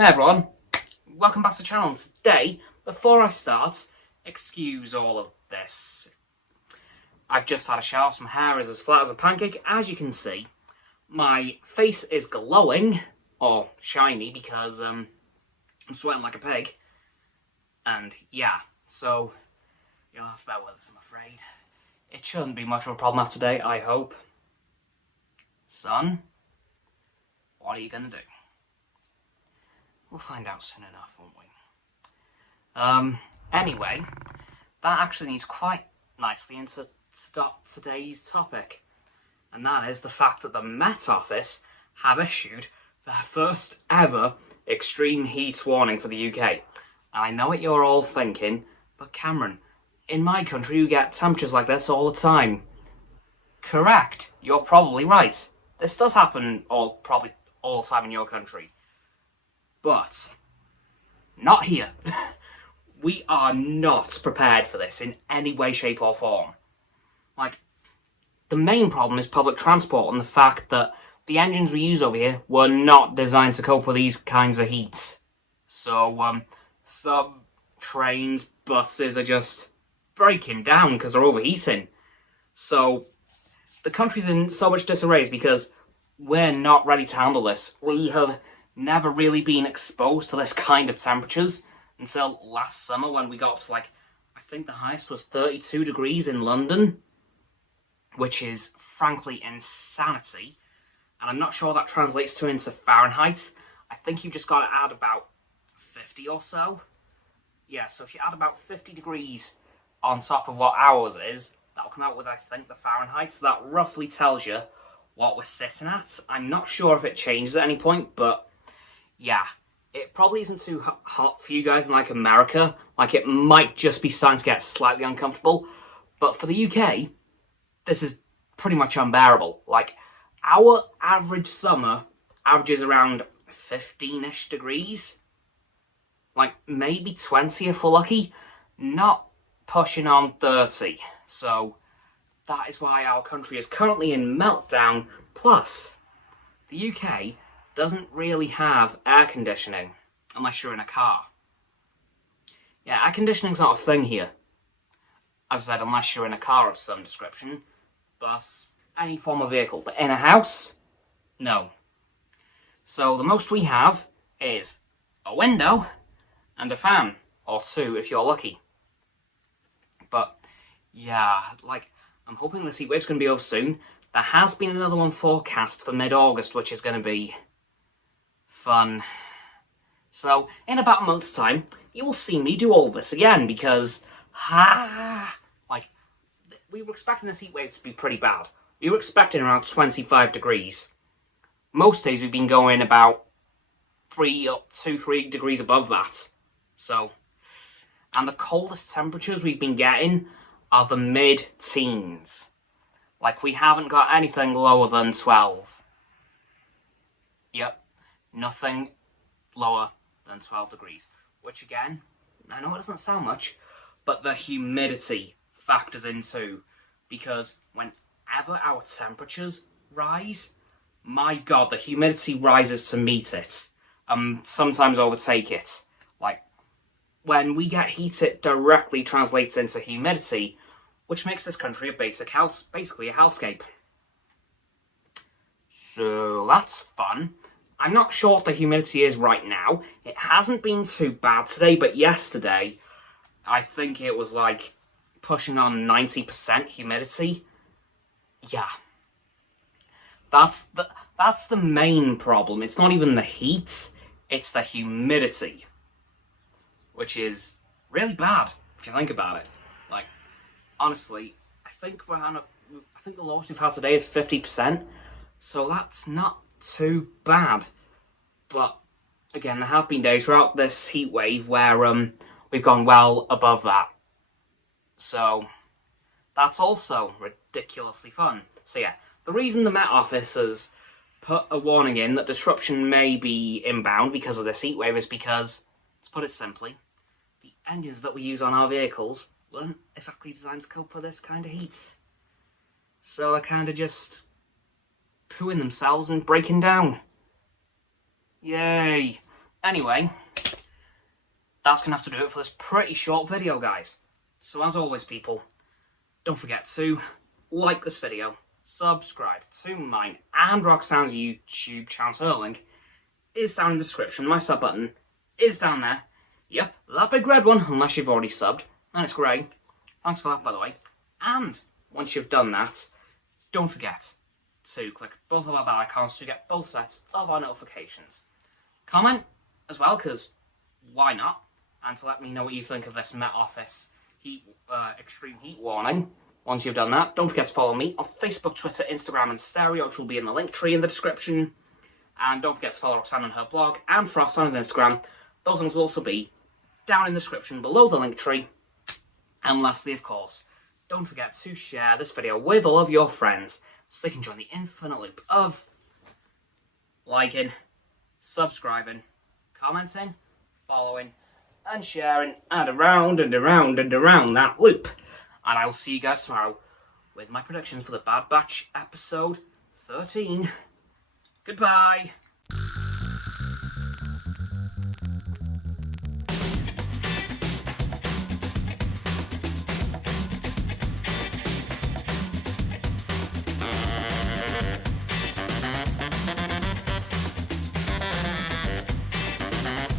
Hey everyone, welcome back to the channel. Today, before I start, excuse all of this. I've just had a shower, so my hair is as flat as a pancake. As you can see, my face is glowing, or shiny, because I'm sweating like a pig. And yeah, so you'll have to bear with us, I'm afraid. It shouldn't be much of a problem after today, I hope. Son, what are you going to do? We'll find out soon enough, won't we? Anyway, that actually leads quite nicely into today's topic. And that is the fact that the Metoffice have issued their first ever extreme heat warning for the UK. And I know what you're all thinking, but Cameron, in my country you get temperatures like this all the time. Correct, you're probably right. This does happen probably all the time in your country. But not here. We are not prepared for this in any way, shape or form. The main problem is public transport and the fact that the engines we use over here were not designed to cope with these kinds of heats. So, some trains, buses are just breaking down because they're overheating. So, the country's in so much disarray because we're not ready to handle this. We have never really been exposed to this kind of temperatures until last summer when we got up to I think the highest was 32 degrees in London, which is frankly insanity. And I'm not sure that translates into Fahrenheit. I think you've just got to add about 50 or so. Yeah, so if you add about 50 degrees on top of what ours is, that'll come out with, I think, the Fahrenheit. So that roughly tells you what we're sitting at. I'm not sure if it changes at any point, but yeah, it probably isn't too hot for you guys in America. It might just be starting to get slightly uncomfortable. But for the UK, this is pretty much unbearable. Our average summer averages around 15-ish degrees. Maybe 20 if we're lucky. Not pushing on 30. So that is why our country is currently in meltdown. Plus, the UK doesn't really have air conditioning unless you're in a car. Yeah, air conditioning's not a thing here. As I said, unless you're in a car of some description, bus, any form of vehicle. But in a house, no. So the most we have is a window and a fan, or two if you're lucky. But yeah, I'm hoping this heatwave's going to be over soon. There has been another one forecast for mid-August, which is going to be fun. So, in about a month's time, you will see me do all this again, because, we were expecting this heatwave to be pretty bad. We were expecting around 25 degrees. Most days we've been going about 3 degrees above that. So, and the coldest temperatures we've been getting are the mid-teens. We haven't got anything lower than 12. Yep. Nothing lower than 12 degrees. Which again, I know it doesn't sound much, but the humidity factors in too. Because whenever our temperatures rise, my God, the humidity rises to meet it. Sometimes overtake it. When we get heat, it directly translates into humidity, which makes this country basically a hellscape. So that's fun. I'm not sure what the humidity is right now. It hasn't been too bad today, but yesterday, I think it was pushing on 90% humidity. Yeah. That's the main problem. It's not even the heat, it's the humidity. Which is really bad, if you think about it. Honestly, I think the lowest we've had today is 50%, so that's not too bad. But again, there have been days throughout this heat wave where we've gone well above that. So that's also ridiculously fun. So yeah, the reason the Met Office has put a warning in that disruption may be inbound because of this heat wave is because, to put it simply, the engines that we use on our vehicles weren't exactly designed to cope with this kind of heat. So they're kind of just pooing themselves and breaking down. Yay! Anyway, that's going to have to do it for this pretty short video, guys. So as always, people, don't forget to like this video, subscribe to mine and Roxanne's YouTube channel. Her link is down in the description. My sub button is down there. Yep, that big red one, unless you've already subbed. And it's grey. Thanks for that, by the way. And once you've done that, don't forget to click both of our bell icons to get both sets of our notifications. Comment as well, because why not? And to let me know what you think of this Metoffice extreme heat warning. Once you've done that, don't forget to follow me on Facebook, Twitter, Instagram, and Stereo, which will be in the link tree in the description. And don't forget to follow Roxanne on her blog and Frost on his Instagram. Those links will also be down in the description below the link tree. And lastly, of course, don't forget to share this video with all of your friends so they can join the infinite loop of liking, subscribing, commenting, following, and sharing, and around and around and around that loop. And I will see you guys tomorrow with my predictions for the Bad Batch episode 13. Goodbye.